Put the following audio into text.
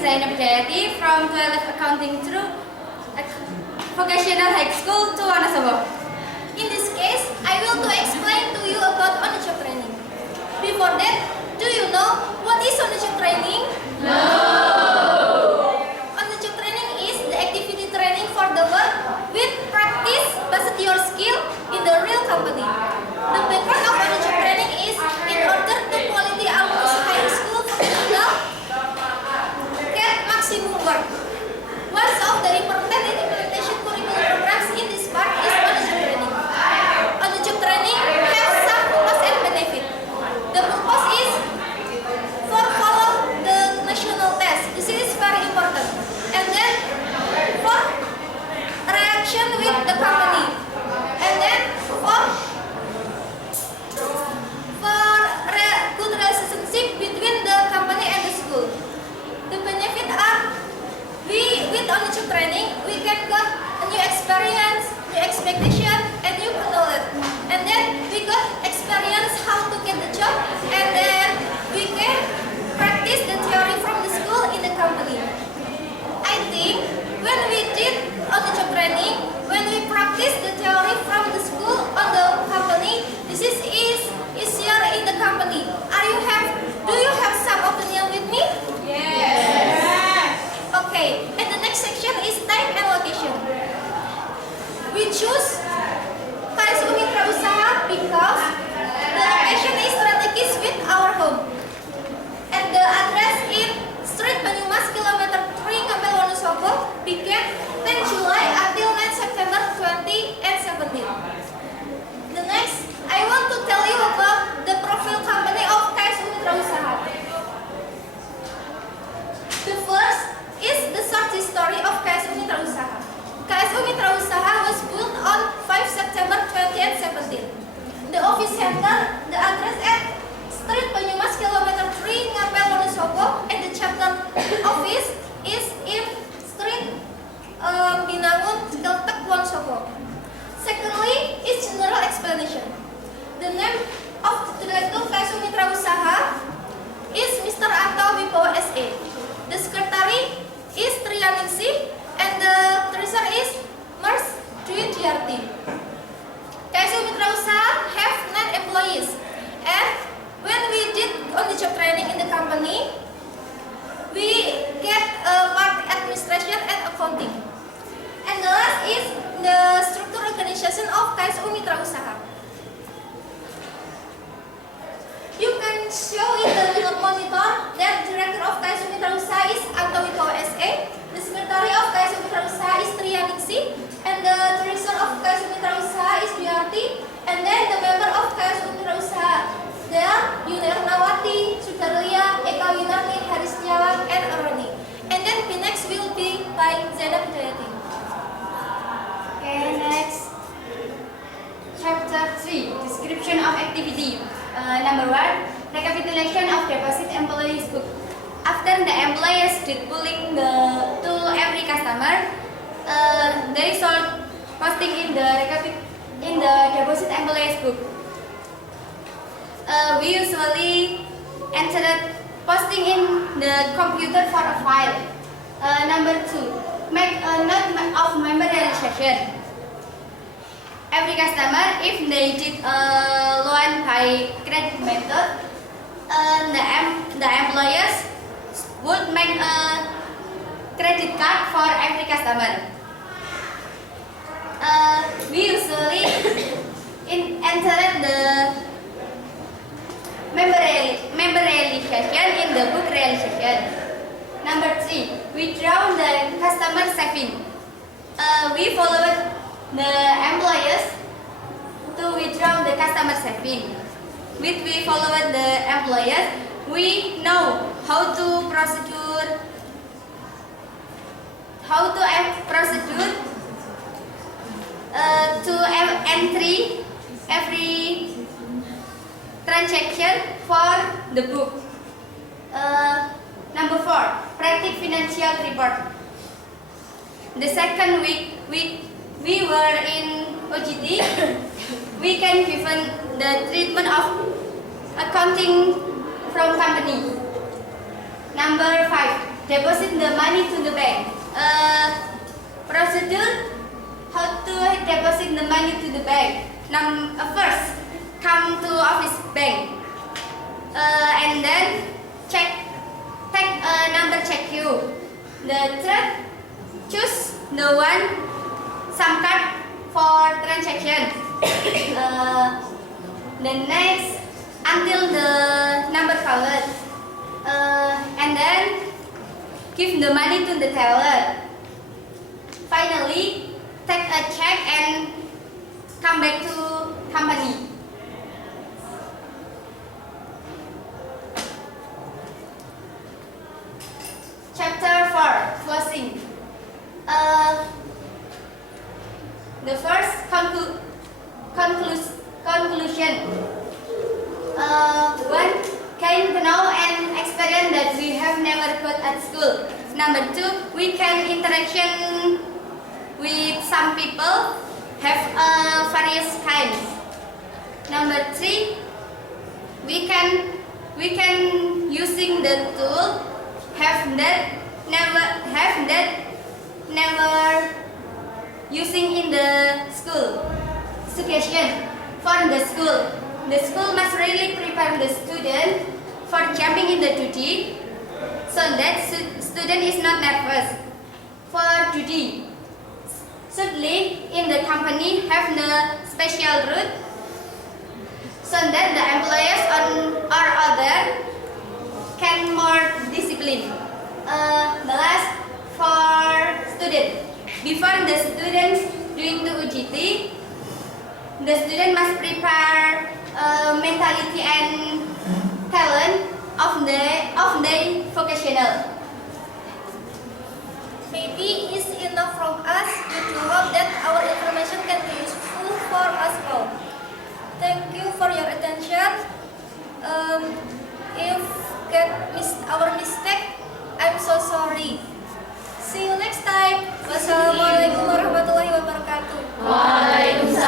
Zainab Jayati from XII Accounting through Vocational High School to Wonosobo. In this case, I will to explain to you about on-the-job training. Before that, do you know what is on-the-job training? No! On-the-job training is the activity training for the work with practice based your skill in the real company. The background of on-the-job training is in order to quality almost high school professional get maximum work. One of the important implementation curriculum programs in this part is on-the-job training. On-the-job training has some purpose and benefit. The purpose is for follow the national test. This is very important. And then for reaction with the company. And then for good relationship between the company and the school. The benefit are with on-the-job training we can get a new experience, new expectation, and new knowledge. And then we got experience how to get the job, and then we can practice the theory from the school in the company. I think when we did on-the-job training, when we practice the theory from the school on the company, this is easier in the company. Do you have some opinion with me? Yes. Okay, and the next section is time and location. We choose KSU Mitra Usaha because the location is strategic with our home. And the address in Street Banyumas, kilometer 3, Ngapel Wonosobo, began 10 July until 9 September 2017. The next, I want to tell you about the profile company of KSU Mitra Usaha. The first is the short history of KSU Mitra Usaha. KSU Mitra Usaha was built on 5 September 2017. The office center, the address at Street Banyumas, kilometer 3, Ngapel Wonosobo, and the chapter office is in Street Binangun, Keltek, Wonosobo. Secondly, is general explanation. The name of the director KSU Mitra Usaha is Mr. Anto Wibowo SE. The secretary is Trianingsi, and the treasurer is Mers Dwi Diarti. KSU Mitra Usaha have 9 employees, and when we did on-the-job training in the company, we get part administration and accounting. And the last is the structure organization of KSU Mitra Usaha. You can show in the little monitor that director of KSU Mitra Usaha is Anto Wibowo SE, the secretary of KSU Mitra Usaha is Trianingsi, and the treasurer of KSU Mitra Usaha is Diarti, and then the member of KSU Mitra Usaha, they are Yuni Ernawati, Sudarlia, Eka Winarni, Haris Setiawan, and Aroni. And then the next will be by Zainab Jayati. Okay, next. Chapter 3, description of activity. Number 1, recapitulation of deposit employees book. After the employees did pulling to every customer, they start posting in the deposit employees book. We usually enter posting in the computer for a file. Number 2, make a note of member realization. Every customer, if they did a loan by credit method, the employers would make a credit card for every customer. We usually enter the member realization in the book realization. Number 3, withdraw the customer saving. We followed the employers to withdraw the customer saving. With we followed the employers, we know how to procedure to entry every transaction for the book. Number 4, practice financial report. The second week we were in OJT, we can given the treatment of accounting from company. Number 5, deposit the money to the bank. Procedure how to deposit the money to the bank. First, come to office bank, and then take number check you. The third, choose the one some card for transaction. The next, until the number colored, and then give the money to the teller. Finally, take a check and come back to company. Chapter 4, closing. The first conclusion. One, gain to know and experience that we have never got at school. Number two, we can interaction with some people, have various kinds. Number three, we can using the tool, have that never using in the school. Suggestion for the school. The school must really prepare the student for jumping in the duty, so that student is not nervous for duty. Thirdly, in the company have the special route, so that the employers or other can more discipline. The last for student. Before the students doing the OJT, the student must prepare mentality and talent of the vocational. Maybe it's enough from us to hope that our information can be useful for us all. Thank you for your attention. If get our mistake, I'm so sorry. See you next time. Wassalamualaikum warahmatullahi wabarakatuh.